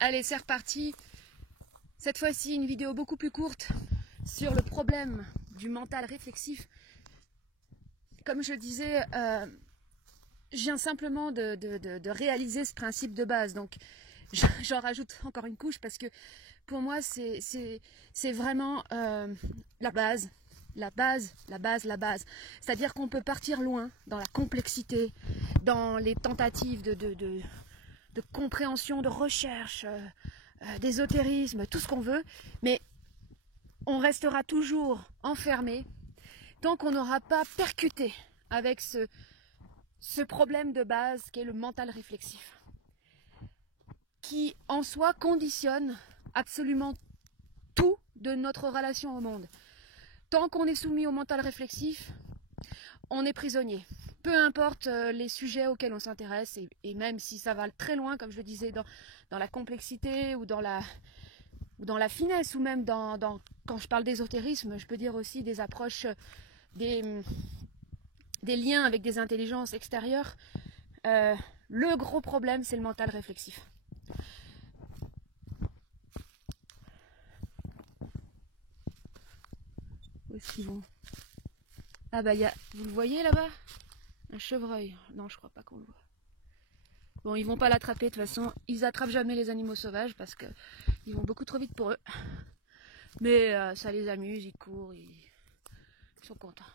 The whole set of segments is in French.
Allez, c'est reparti. Cette fois-ci, une vidéo beaucoup plus courte sur le problème du mental réflexif. Comme je disais, je viens simplement de réaliser ce principe de base. Donc, j'en rajoute encore une couche parce que pour moi, c'est vraiment la base. La base. C'est-à-dire qu'on peut partir loin dans la complexité, dans les tentatives de compréhension, de recherche, d'ésotérisme, tout ce qu'on veut, mais on restera toujours enfermé tant qu'on n'aura pas percuté avec ce problème de base qui est le mental réflexif, qui en soi conditionne absolument tout de notre relation au monde. Tant qu'on est soumis au mental réflexif, on est prisonnier. Peu importe les sujets auxquels on s'intéresse, et même si ça va très loin, comme je le disais, dans la complexité ou dans la finesse, ou même quand je parle d'ésotérisme, je peux dire aussi des approches, des liens avec des intelligences extérieures. Le gros problème, c'est le mental réflexif. Où est-ce qu'ils vont? Ah bah vous le voyez là-bas? Un chevreuil. Non, je crois pas qu'on le voit. Bon, ils vont pas l'attraper de toute façon. Ils attrapent jamais les animaux sauvages parce que ils vont beaucoup trop vite pour eux. Mais ça les amuse, ils courent, ils sont contents.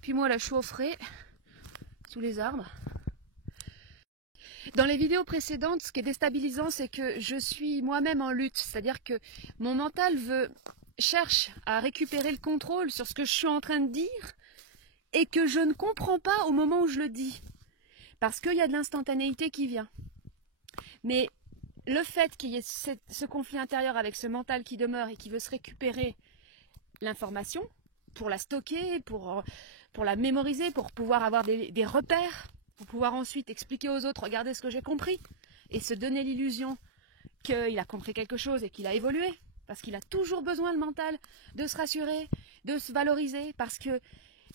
Puis moi là, je suis au frais, sous les arbres. Dans les vidéos précédentes, ce qui est déstabilisant, c'est que je suis moi-même en lutte. C'est-à-dire que mon mental cherche à récupérer le contrôle sur ce que je suis en train de dire et que je ne comprends pas au moment où je le dis. Parce qu'il y a de l'instantanéité qui vient. Mais le fait qu'il y ait ce conflit intérieur avec ce mental qui demeure et qui veut se récupérer l'information pour la stocker, pour la mémoriser, pour pouvoir avoir des repères, pour pouvoir ensuite expliquer aux autres, regardez ce que j'ai compris, et se donner l'illusion qu'il a compris quelque chose et qu'il a évolué. Parce qu'il a toujours besoin, le mental, de se rassurer, de se valoriser, parce que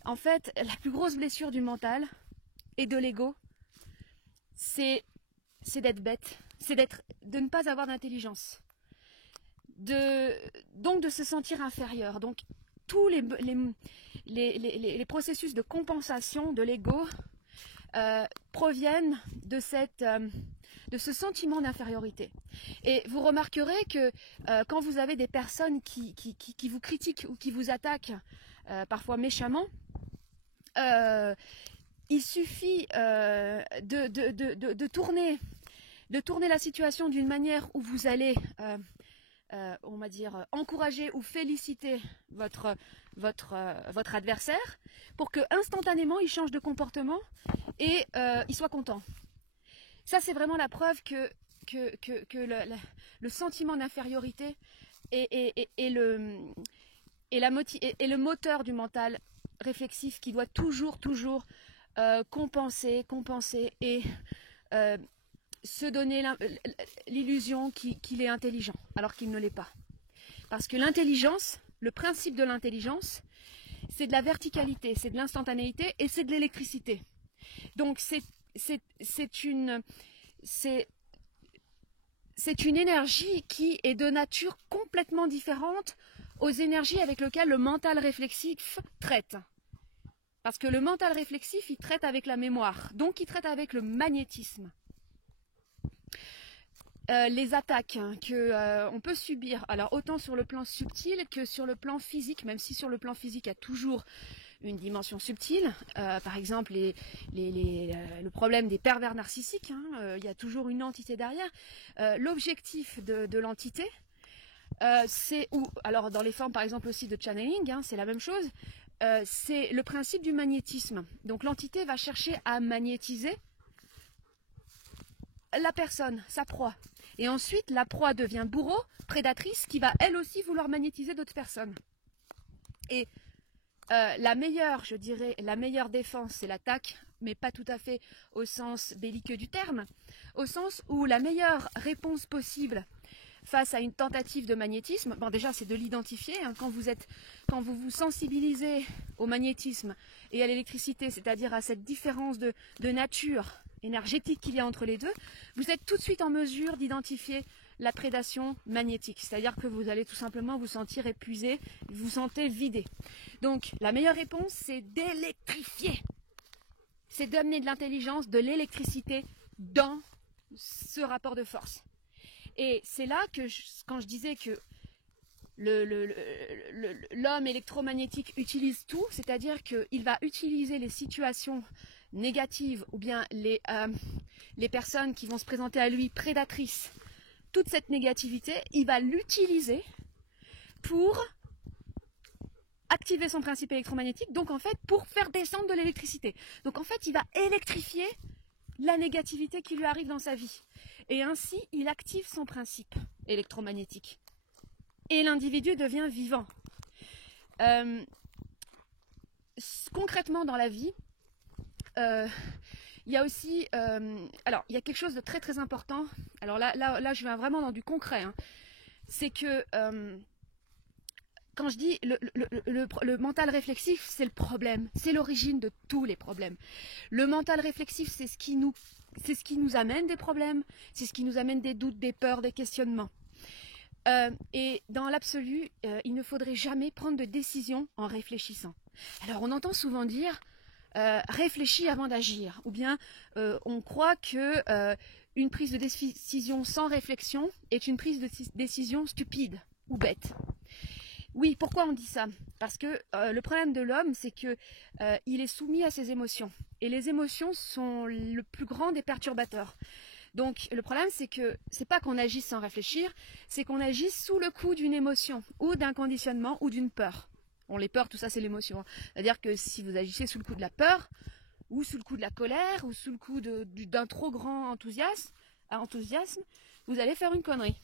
en fait, la plus grosse blessure du mental et de l'ego, c'est d'être bête, de ne pas avoir d'intelligence, donc de se sentir inférieur. Donc tous les processus de compensation de l'ego proviennent de ce sentiment d'infériorité. Et vous remarquerez que quand vous avez des personnes qui vous critiquent ou qui vous attaquent, parfois méchamment, il suffit de tourner la situation d'une manière où vous allez, on va dire, encourager ou féliciter votre adversaire pour que instantanément il change de comportement et il soit content. Ça, c'est vraiment la preuve que le sentiment d'infériorité est le moteur du mental réflexif qui doit toujours compenser et se donner l'illusion qu'il est intelligent alors qu'il ne l'est pas. Parce que l'intelligence, le principe de l'intelligence, c'est de la verticalité, c'est de l'instantanéité et c'est de l'électricité. Donc c'est une énergie qui est de nature complètement différente aux énergies avec lesquelles le mental réflexif traite. Parce que le mental réflexif, il traite avec la mémoire, donc il traite avec le magnétisme. Les attaques on peut subir, alors autant sur le plan subtil que sur le plan physique, même si sur le plan physique il y a toujours une dimension subtile. Par exemple, le problème des pervers narcissiques, il y a toujours une entité derrière. L'objectif de l'entité, alors dans les formes par exemple aussi de channeling, c'est la même chose, c'est le principe du magnétisme. Donc l'entité va chercher à magnétiser la personne, sa proie. Et ensuite, la proie devient bourreau, prédatrice, qui va elle aussi vouloir magnétiser d'autres personnes. Et la meilleure défense, c'est l'attaque, mais pas tout à fait au sens belliqueux du terme, au sens où la meilleure réponse possible face à une tentative de magnétisme, bon déjà c'est de l'identifier, quand vous vous sensibilisez au magnétisme et à l'électricité, c'est-à-dire à cette différence de nature énergétique qu'il y a entre les deux, vous êtes tout de suite en mesure d'identifier la prédation magnétique. C'est-à-dire que vous allez tout simplement vous sentir épuisé, vous sentez vidé. Donc la meilleure réponse, c'est d'électrifier. C'est d'amener de l'intelligence, de l'électricité dans ce rapport de force. Et c'est là que, quand je disais que l'homme électromagnétique utilise tout, c'est-à-dire qu'il va utiliser les situations négatives ou bien les personnes qui vont se présenter à lui prédatrices, toute cette négativité, il va l'utiliser pour activer son principe électromagnétique, donc en fait pour faire descendre de l'électricité. Donc en fait il va électrifier la négativité qui lui arrive dans sa vie. Et ainsi il active son principe électromagnétique. Et l'individu devient vivant. Concrètement dans la vie, il y a aussi, alors il y a quelque chose de très très important. Alors là je vais vraiment dans du concret. Hein. C'est que quand je dis le mental réflexif, c'est le problème, c'est l'origine de tous les problèmes. Le mental réflexif, c'est ce qui nous amène des problèmes, c'est ce qui nous amène des doutes, des peurs, des questionnements. Et dans l'absolu, il ne faudrait jamais prendre de décision en réfléchissant. Alors on entend souvent dire réfléchis avant d'agir, ou bien on croit que une prise de décision sans réflexion est une prise de décision stupide ou bête. Oui, pourquoi on dit ça? Parce que le problème de l'homme, c'est que il est soumis à ses émotions. Et les émotions sont le plus grand des perturbateurs. Donc le problème, c'est que c'est pas qu'on agisse sans réfléchir, c'est qu'on agisse sous le coup d'une émotion, ou d'un conditionnement, ou d'une peur. Bon, les peurs, tout ça, c'est l'émotion. C'est-à-dire que si vous agissez sous le coup de la peur, ou sous le coup de la colère, ou sous le coup d'un trop grand enthousiasme, vous allez faire une connerie.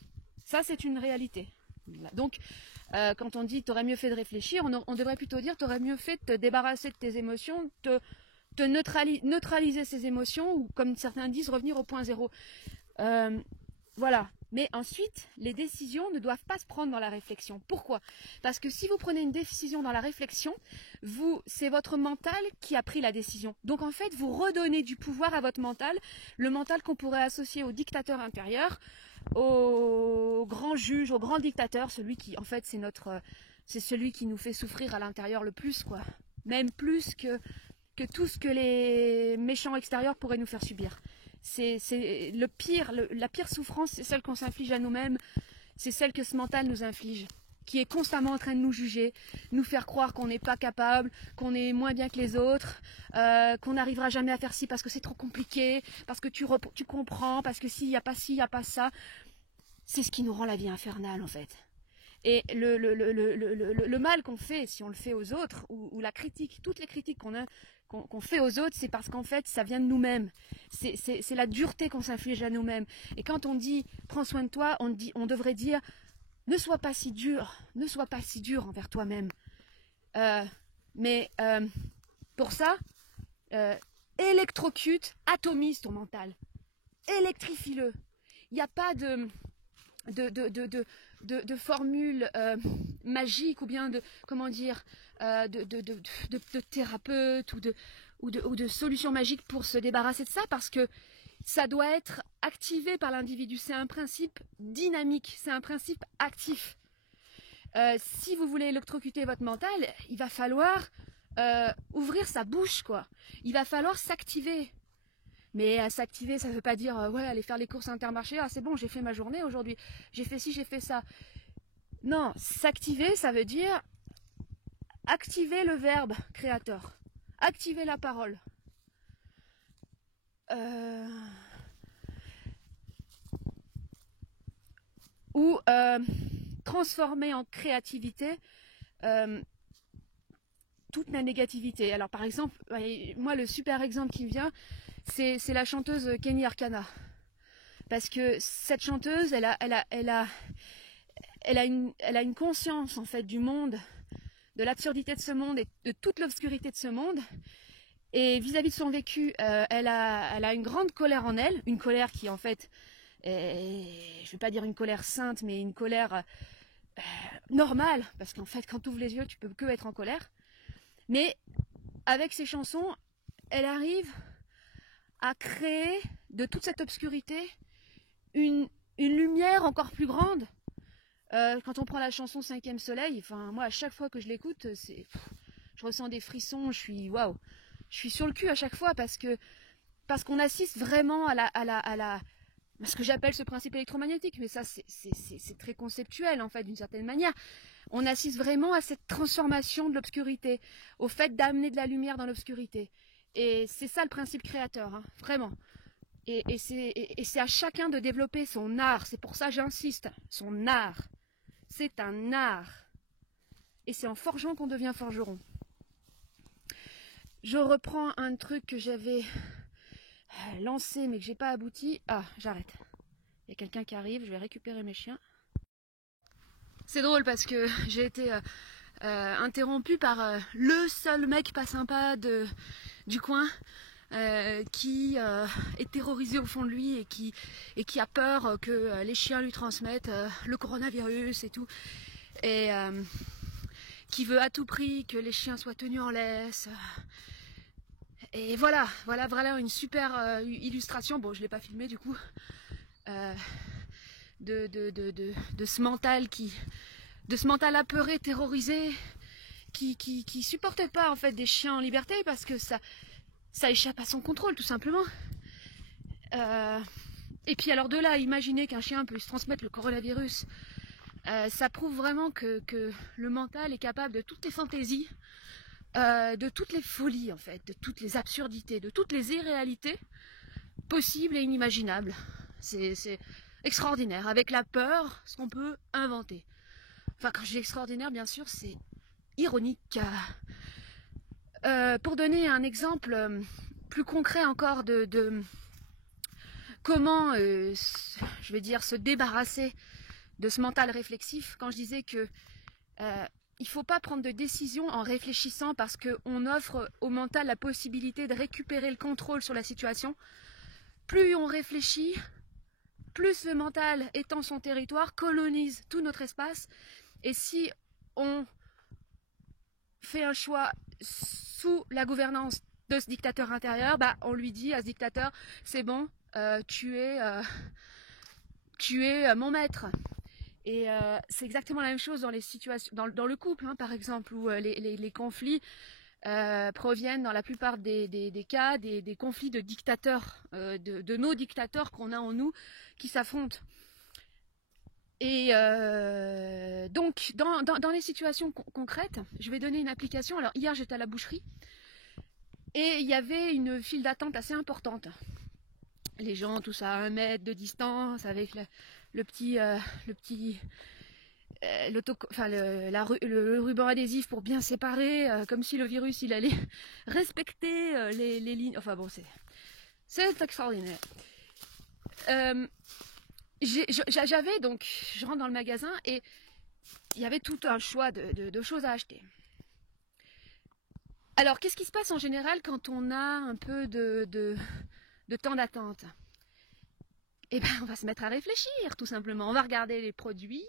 Ça, c'est une réalité. Donc, quand on dit t'aurais mieux fait de réfléchir, on devrait plutôt dire t'aurais mieux fait de te débarrasser de tes émotions, te neutraliser ces émotions, ou comme certains disent, revenir au point zéro. Voilà. Mais ensuite, les décisions ne doivent pas se prendre dans la réflexion. Pourquoi? Parce que si vous prenez une décision dans la réflexion, c'est votre mental qui a pris la décision. Donc en fait, vous redonnez du pouvoir à votre mental, le mental qu'on pourrait associer au dictateur intérieur, au grand juge, au grand dictateur, celui qui, en fait, c'est celui qui nous fait souffrir à l'intérieur le plus, quoi. Même plus que tout ce que les méchants extérieurs pourraient nous faire subir. C'est le pire, la pire souffrance, c'est celle qu'on s'inflige à nous-mêmes, c'est celle que ce mental nous inflige, qui est constamment en train de nous juger, nous faire croire qu'on n'est pas capable, qu'on est moins bien que les autres, qu'on n'arrivera jamais à faire ci parce que c'est trop compliqué, parce que tu comprends, parce que s'il n'y a pas ci, il n'y a pas ça. C'est ce qui nous rend la vie infernale en fait. Et le mal qu'on fait, si on le fait aux autres, ou la critique, toutes les critiques qu'on fait aux autres, c'est parce qu'en fait, ça vient de nous-mêmes. C'est la dureté qu'on s'inflige à nous-mêmes. Et quand on dit « prends soin de toi », on devrait dire « ne sois pas si dur envers toi-même ». Mais pour ça, électrocute, atomise ton mental. Électrifie-le. Il n'y a pas de formule magique, ou bien de thérapeute, ou de solution magique pour se débarrasser de ça, parce que ça doit être activé par l'individu. C'est un principe dynamique, c'est un principe actif. Si vous voulez électrocuter votre mental, il va falloir ouvrir sa bouche, quoi. Il va falloir s'activer. Mais s'activer, ça ne veut pas dire ouais, aller faire les courses à Intermarché, ah c'est bon, j'ai fait ma journée aujourd'hui, j'ai fait ci, j'ai fait ça. Non, s'activer, ça veut dire activer le verbe créateur, activer la parole. Ou transformer en créativité toute la négativité. Alors par exemple, moi le super exemple qui me vient, c'est la chanteuse Kenny Arcana. Parce que cette chanteuse, elle a une conscience en fait du monde, de l'absurdité de ce monde et de toute l'obscurité de ce monde. Et vis-à-vis de son vécu, elle a une grande colère en elle, une colère qui en fait, je ne vais pas dire une colère sainte, mais une colère normale, parce qu'en fait quand tu ouvres les yeux, tu peux que être en colère. Mais avec ses chansons, elle arrive à créer de toute cette obscurité une lumière encore plus grande. Quand on prend la chanson 5e soleil, enfin moi à chaque fois que je l'écoute, je ressens des frissons, je suis waouh, je suis sur le cul à chaque fois parce qu'on assiste vraiment à ce que j'appelle ce principe électromagnétique, mais ça c'est très conceptuel en fait d'une certaine manière. On assiste vraiment à cette transformation de l'obscurité, au fait d'amener de la lumière dans l'obscurité. Et c'est ça le principe créateur, hein, vraiment. Et c'est à chacun de développer son art, c'est pour ça que j'insiste, son art. C'est un art. Et c'est en forgeant qu'on devient forgeron. Je reprends un truc que j'avais lancé mais que j'ai pas abouti. Ah, j'arrête. Il y a quelqu'un qui arrive, je vais récupérer mes chiens. C'est drôle parce que j'ai été interrompue par le seul mec pas sympa du coin qui est terrorisé au fond de lui et qui a peur que les chiens lui transmettent le coronavirus et tout. Et qui veut à tout prix que les chiens soient tenus en laisse. Et voilà une super illustration. Bon, je l'ai pas filmé du coup. De ce mental de ce mental apeuré, terrorisé, qui supporte pas en fait des chiens en liberté parce que ça échappe à son contrôle tout simplement. Et puis alors de là, imaginer qu'un chien peut se transmettre le coronavirus, ça prouve vraiment que le mental est capable de toutes les fantaisies, de toutes les folies en fait, de toutes les absurdités, de toutes les irréalités possibles et inimaginables. C'est extraordinaire. Avec la peur, ce qu'on peut inventer. Enfin, quand je dis extraordinaire, bien sûr, c'est ironique. Pour donner un exemple plus concret encore de comment, je vais dire, se débarrasser de ce mental réflexif, quand je disais que il ne faut pas prendre de décision en réfléchissant parce qu'on offre au mental la possibilité de récupérer le contrôle sur la situation. Plus on réfléchit, plus le mental étend son territoire, colonise tout notre espace. Et si on fait un choix sous la gouvernance de ce dictateur intérieur, bah, on lui dit à ce dictateur, c'est bon, tu es mon maître. Et c'est exactement la même chose dans les situations, dans le couple, hein, par exemple, où les conflits proviennent dans la plupart des cas des conflits de dictateurs, de nos dictateurs qu'on a en nous, qui s'affrontent. Et donc, dans les situations concrètes, je vais donner une application. Alors, hier, j'étais à la boucherie et il y avait une file d'attente assez importante. Les gens, tous à 1 mètre de distance, avec le ruban adhésif pour bien séparer, comme si le virus, il allait respecter les lignes. Enfin bon, c'est extraordinaire. J'avais donc, je rentre dans le magasin et il y avait tout un choix de choses à acheter. Alors, qu'est-ce qui se passe en général quand on a un peu de temps d'attente? Eh ben, on va se mettre à réfléchir, tout simplement. On va regarder les produits.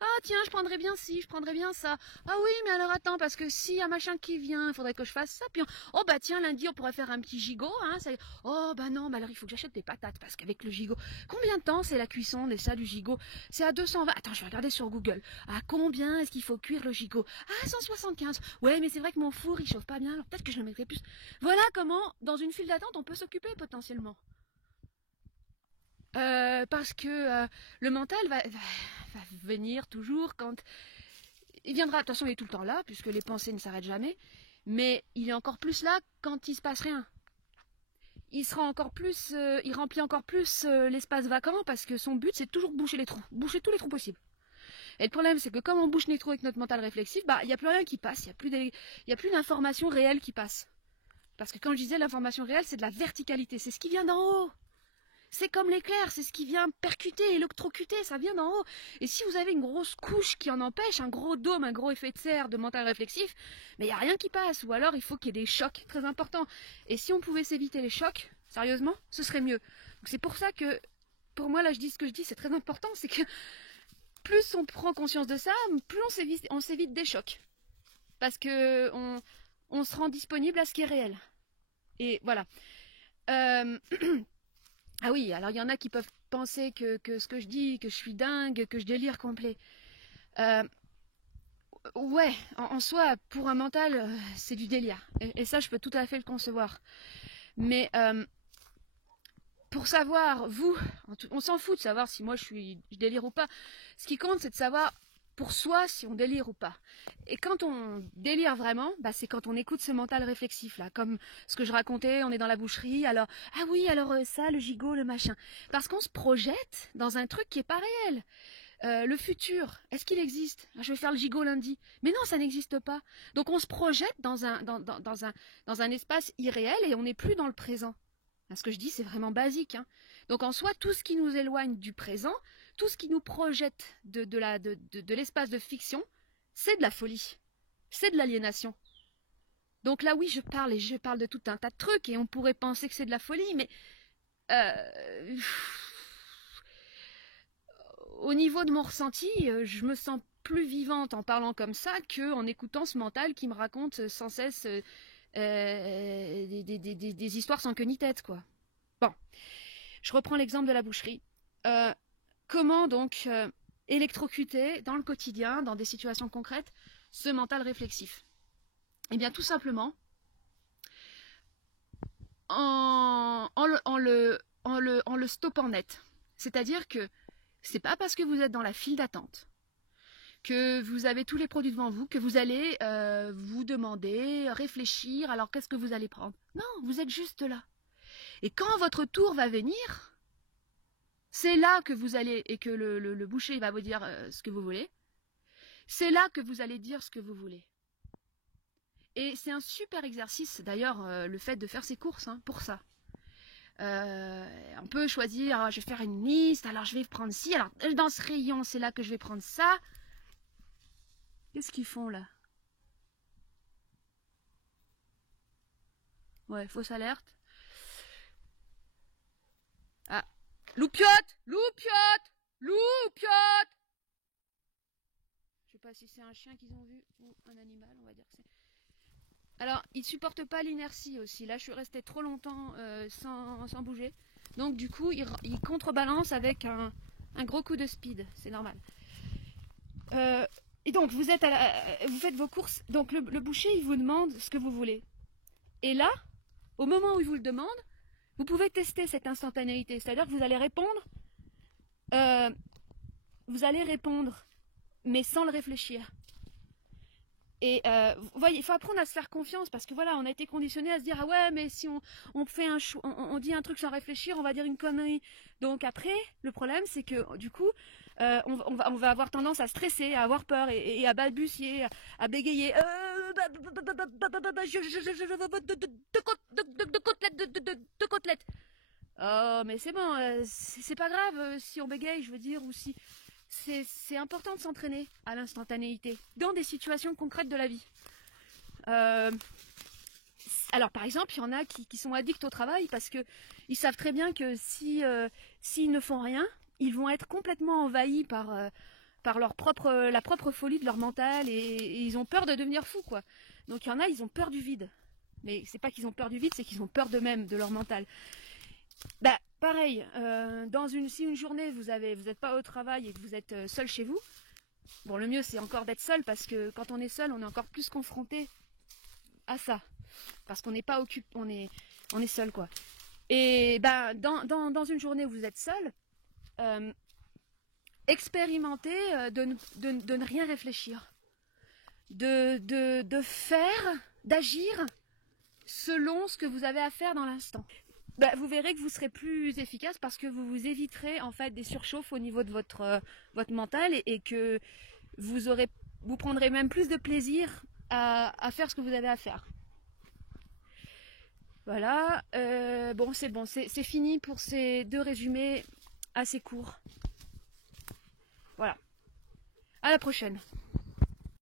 Ah tiens, je prendrais bien ci, je prendrais bien ça. Ah oui, mais alors attends, parce que s'il y a machin qui vient, il faudrait que je fasse ça. Puis oh bah tiens, lundi on pourrait faire un petit gigot, hein. Oh bah non, bah alors il faut que j'achète des patates, parce qu'avec le gigot, combien de temps c'est la cuisson de ça du gigot? C'est à 220. Attends, je vais regarder sur Google. À combien est-ce qu'il faut cuire le gigot? Ah, 175. Ouais, mais c'est vrai que mon four il chauffe pas bien, alors peut-être que je le mettrai plus. Voilà comment, dans une file d'attente, on peut s'occuper potentiellement. Parce que le mental va venir toujours quand... Il viendra, de toute façon il est tout le temps là, puisque les pensées ne s'arrêtent jamais, mais il est encore plus là quand il se passe rien. Il sera encore plus, il remplit encore plus l'espace vacant, parce que son but c'est toujours boucher les trous, boucher tous les trous possibles. Et le problème c'est que comme on bouche les trous avec notre mental réflexif, bah il n'y a plus rien qui passe, il y a plus d'information réelle qui passe. Parce que quand je disais l'information réelle, c'est de la verticalité, c'est ce qui vient d'en haut. C'est comme l'éclair, c'est ce qui vient percuter, électrocuter, ça vient d'en haut. Et si vous avez une grosse couche qui en empêche, un gros dôme, un gros effet de serre de mental réflexif, mais il n'y a rien qui passe. Ou alors il faut qu'il y ait des chocs très importants. Et si on pouvait s'éviter les chocs, sérieusement, ce serait mieux. Donc c'est pour ça que, pour moi là je dis ce que je dis, c'est très important, c'est que plus on prend conscience de ça, plus on s'évite des chocs. Parce que on se rend disponible à ce qui est réel. Et voilà. Euh, ah oui, alors il y en a qui peuvent penser que ce que je dis, que je suis dingue, que je délire complet. Euh, ouais, en soi, pour un mental, c'est du délire. Et ça, je peux tout à fait le concevoir. Mais pour savoir, vous, on s'en fout de savoir si moi je délire ou pas. Ce qui compte, c'est de savoir pour soi si on délire ou pas. Et quand on délire vraiment, bah, c'est quand on écoute ce mental réflexif là, comme ce que je racontais, on est dans la boucherie, alors ah oui, alors ça, le gigot, le machin. Parce qu'on se projette dans un truc qui est pas réel. Le futur, est-ce qu'il existe? Je vais faire le gigot lundi. Mais non, ça n'existe pas. Donc on se projette dans un espace irréel et on n'est plus dans le présent. Ce que je dis, c'est vraiment basique. Hein. Donc en soi, tout ce qui nous éloigne du présent, tout ce qui nous projette de l'espace de fiction, c'est de la folie. C'est de l'aliénation. Donc là, oui, je parle de tout un tas de trucs et on pourrait penser que c'est de la folie, mais au niveau de mon ressenti, je me sens plus vivante en parlant comme ça qu'en écoutant ce mental qui me raconte sans cesse des histoires sans queue ni tête, quoi. Bon, je reprends l'exemple de la boucherie. Comment donc électrocuter dans le quotidien, dans des situations concrètes, ce mental réflexif? Eh bien, tout simplement en le stoppant net. C'est-à-dire que c'est pas parce que vous êtes dans la file d'attente, que vous avez tous les produits devant vous, que vous allez vous demander, réfléchir, alors qu'est-ce que vous allez prendre? Non, vous êtes juste là. Et quand votre tour va venir, c'est là que vous allez, et que le boucher va vous dire ce que vous voulez, c'est là que vous allez dire ce que vous voulez. Et c'est un super exercice, d'ailleurs, le fait de faire ses courses, hein, pour ça. On peut choisir, je vais faire une liste, alors je vais prendre ci, alors dans ce rayon, c'est là que je vais prendre ça. Qu'est-ce qu'ils font là? Ouais, fausse alerte. Ah, loupiote, loupiote, loupiote. Je sais pas si c'est un chien qu'ils ont vu ou un animal, on va dire que c'est. Alors, ils supportent pas l'inertie aussi. Là, je suis restée trop longtemps sans bouger. Donc, du coup, ils contrebalancent avec un gros coup de speed. C'est normal. Et donc, vous faites vos courses. Donc, le boucher, il vous demande ce que vous voulez. Et là, au moment où il vous le demande, vous pouvez tester cette instantanéité. C'est-à-dire que vous allez répondre, mais sans le réfléchir. Et vous voyez, il faut apprendre à se faire confiance parce que voilà, on a été conditionné à se dire ah ouais, mais si on fait on dit un truc sans réfléchir, on va dire une connerie. Donc après, le problème c'est que du coup, on va avoir tendance à stresser, à avoir peur et à balbutier, à bégayer. Deux côtelettes. Oh, mais c'est bon, c'est pas grave si on bégaye, je veux dire, ou si. C'est important de s'entraîner à l'instantanéité dans des situations concrètes de la vie. Alors par exemple, il y en a qui sont addicts au travail parce qu'ils savent très bien que s'ils ne font rien, ils vont être complètement envahis par la propre folie de leur mental et ils ont peur de devenir fous, quoi. Donc il y en a, ils ont peur du vide. Mais c'est pas qu'ils ont peur du vide, c'est qu'ils ont peur d'eux-mêmes, de leur mental. Bah, pareil, si une journée vous n'êtes pas au travail et que vous êtes seul chez vous, bon, le mieux c'est encore d'être seul parce que quand on est seul, on est encore plus confronté à ça, parce qu'on n'est pas occupé, on est seul, quoi. Et ben dans une journée où vous êtes seul, expérimentez de ne rien réfléchir, de faire, d'agir selon ce que vous avez à faire dans l'instant. Bah, vous verrez que vous serez plus efficace parce que vous vous éviterez en fait des surchauffes au niveau de votre mental et que vous prendrez même plus de plaisir à faire ce que vous avez à faire. Voilà, bon, c'est fini pour ces deux résumés assez courts. Voilà, à la prochaine.